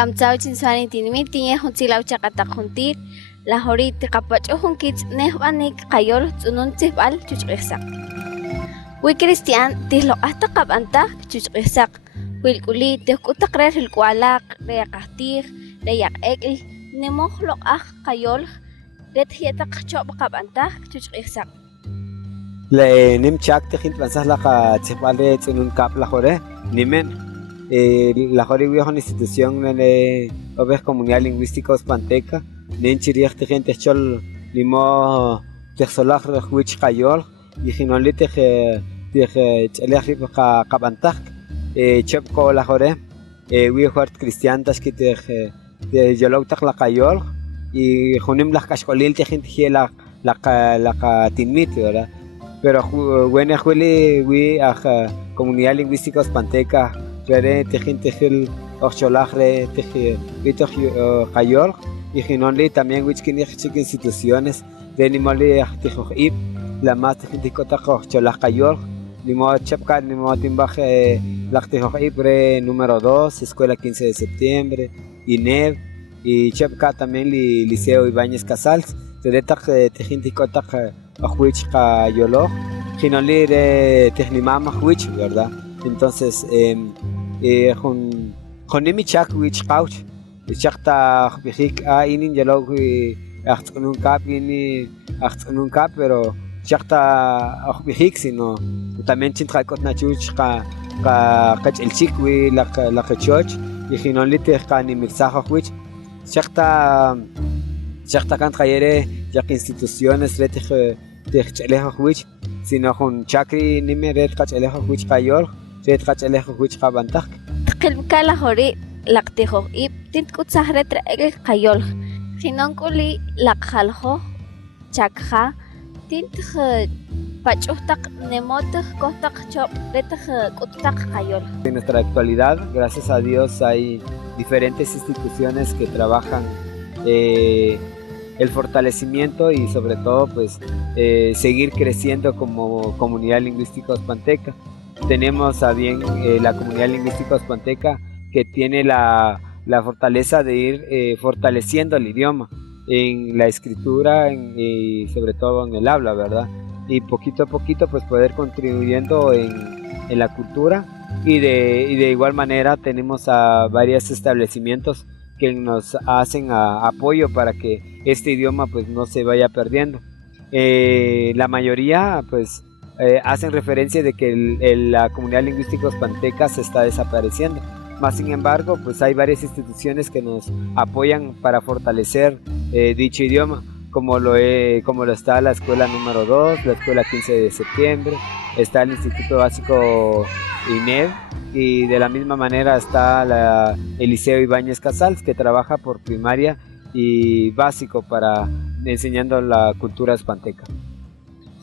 Kamtsao chinsani tinimi tiñe huntsilaw chaqata juntir la horit qapacho hunkits nehbanik qayol tsunun tsibal chuchqisaq. Wi Cristian tihlo hasta qabanta chuchqisaq. Wilkuli tihkutaqrer hilkualaq reyaqajtij reyaq'ek'l nimojloq aj qayol ret hietaq chob qabanta chuchqisaq. Le nim chak tejin tlansaj la tsibal re tsunun kap la jore nimen la jore viejo institución de obes comunidad lingüística ospanteca nen chiriaj tejin techol limo texolaj rewich qayol y jinoli tej chelej qabantaj chep ko la jore viejo cristian tashki tej yolautaj la qayol y junim la kashkolil tejin tejela la tinmit, ¿verdad? Pero bueno, wi a comunidad lingüística ospanteca re tejin tejil ocholajre tejil vitoch qayol y jinonli también wichkini chik instituciones de nimoli tejojib la más tejin tikotaq ocholaj qayol limo chapka limo timbaj la tejojib re número 2 escuela 15 de septiembre INEV y chapka también liceo Ibáñez Casals de tejin tikotaq ajuich qayolo jinonli re tejlimam ajuich, ¿verdad? Entonces jonimi chak wich qauch chakta bijik inin yalog achtunun kap ini achtunun kap pero chakta bijik sino también chintkakot nachuch qachilchik wi la qachoch y jinonli tejkani mixaj ajuich chakta kan khayere yak instituciones re tejchelej ajuich sino jun chakri nime red qachelej ajuich qayol red qachelej ajuich qabantaj Qilbka la hori laqtijo ib tintkutsa retra el qayol jinonkuli laqjaljo chakja tintj pachuhtaq nemotj kojtaq chop retj kuttaq qayol. En nuestra actualidad, gracias a Dios, hay diferentes instituciones que trabajan el fortalecimiento y sobre todo pues seguir creciendo como comunidad lingüística ospanteca. Tenemos a bien la comunidad lingüística ospanteca que tiene la fortaleza de ir fortaleciendo el idioma en la escritura y sobre todo en el habla, ¿verdad? Y poquito a poquito pues poder contribuyendo en la cultura y de igual manera tenemos a varios establecimientos que nos hacen apoyo para que este idioma pues no se vaya perdiendo. La mayoría pues hacen referencia de que la comunidad lingüística ospanteca se está desapareciendo. Más sin embargo, pues hay varias instituciones que nos apoyan para fortalecer dicho idioma, como lo está la escuela número 2, la escuela 15 de septiembre, está el Instituto Básico INEV y de la misma manera está el Liceo Ibáñez Casals que trabaja por primaria y básico para enseñando la cultura ospanteca.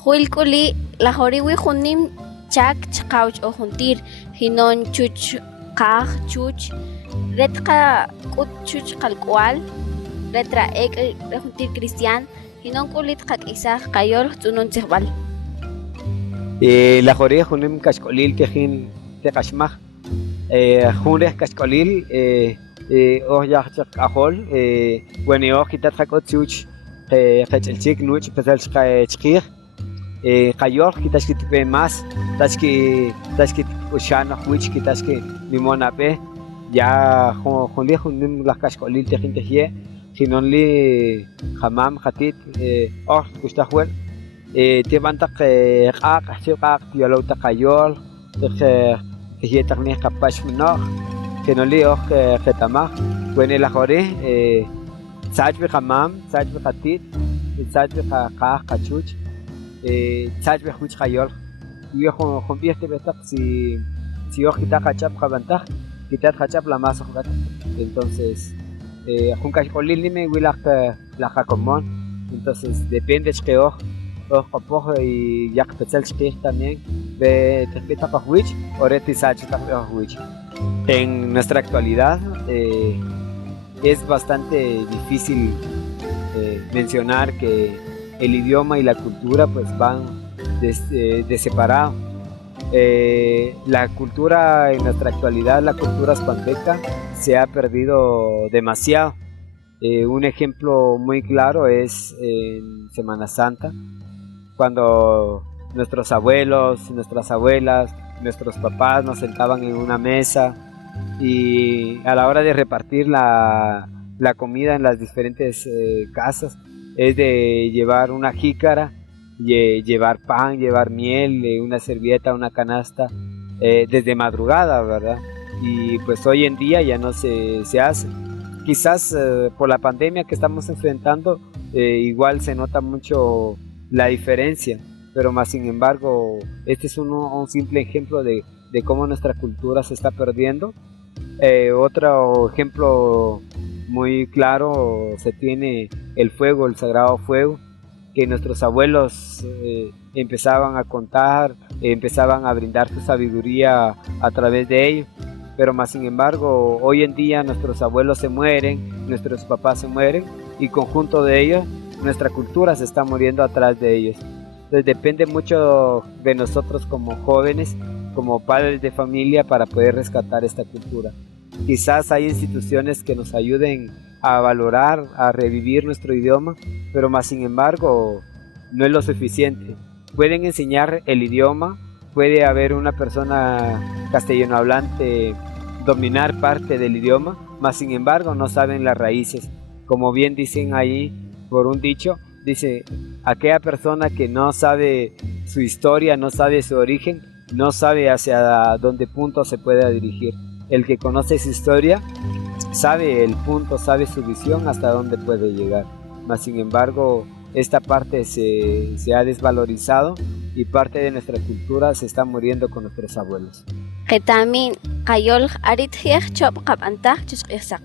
Huilkuli la horiwi junim chak chqauch o juntir hinon chuch qaj chuch retqa kut chuch qalkwal retra ek juntir cristian hinon kulit qak isaj qayol tsunun tsibal. La horia junim kashkolil kejin teqashmaj junrej kashkolil oyaj chaqajol bueno ojitat qakot chuch qechelchik nuch pesal chqij qayol kitashki tipe más tashki ushana huich kitashki limona pe ya junli junim la kashkolil tejin tejie jinonli hamam khatit kushtajwel tibantaq qaq qaq yolota qayol tejie taqni qapash minoj jinonli qetamaj bueno la jore sajbi hamam sajbi khatit sajbi qaq qachuch tzajbeh huich qayol viejo jombieste betak si ojita qachap qabantaj kitat qachap la más ojgat entonces junkash qolil nime wilaq la jacomón entonces depende chqeoj qopoj y yaq petzal chqij también be tespita qajwich oreti sachita qajwich. En nuestra actualidad es bastante difícil mencionar que el idioma y la cultura pues van de separado. La cultura en nuestra actualidad, la cultura espanteca, se ha perdido demasiado. Un ejemplo muy claro es en Semana Santa, cuando nuestros abuelos, nuestras abuelas, nuestros papás nos sentaban en una mesa y a la hora de repartir la comida en las diferentes casas, es de llevar una jícara, llevar pan, llevar miel, una servilleta, una canasta, desde madrugada, ¿verdad? Y pues hoy en día ya no se hace. Quizás por la pandemia que estamos enfrentando, igual se nota mucho la diferencia, pero más sin embargo, este es un simple ejemplo de cómo nuestra cultura se está perdiendo. Otro ejemplo muy claro se tiene el fuego, el sagrado fuego, que nuestros abuelos empezaban a contar, empezaban a brindar su sabiduría a través de ello. Pero más sin embargo, hoy en día nuestros abuelos se mueren, nuestros papás se mueren y conjunto de ellos, nuestra cultura se está muriendo atrás de ellos. Entonces depende mucho de nosotros como jóvenes, como padres de familia, para poder rescatar esta cultura. Quizás hay instituciones que nos ayuden a valorar, a revivir nuestro idioma, pero más sin embargo no es lo suficiente. Pueden enseñar el idioma, puede haber una persona castellano hablante dominar parte del idioma, mas sin embargo no saben las raíces. Como bien dicen ahí por un dicho, dice, aquella persona que no sabe su historia, no sabe su origen, no sabe hacia dónde punto se puede dirigir. El que conoce su historia sabe el punto, sabe su visión hasta dónde puede llegar. Mas sin embargo, esta parte se ha desvalorizado y parte de nuestra cultura se está muriendo con nuestros abuelos. Qitamin qayol arit hiaj chop qab'antaj chusq'ijsaq.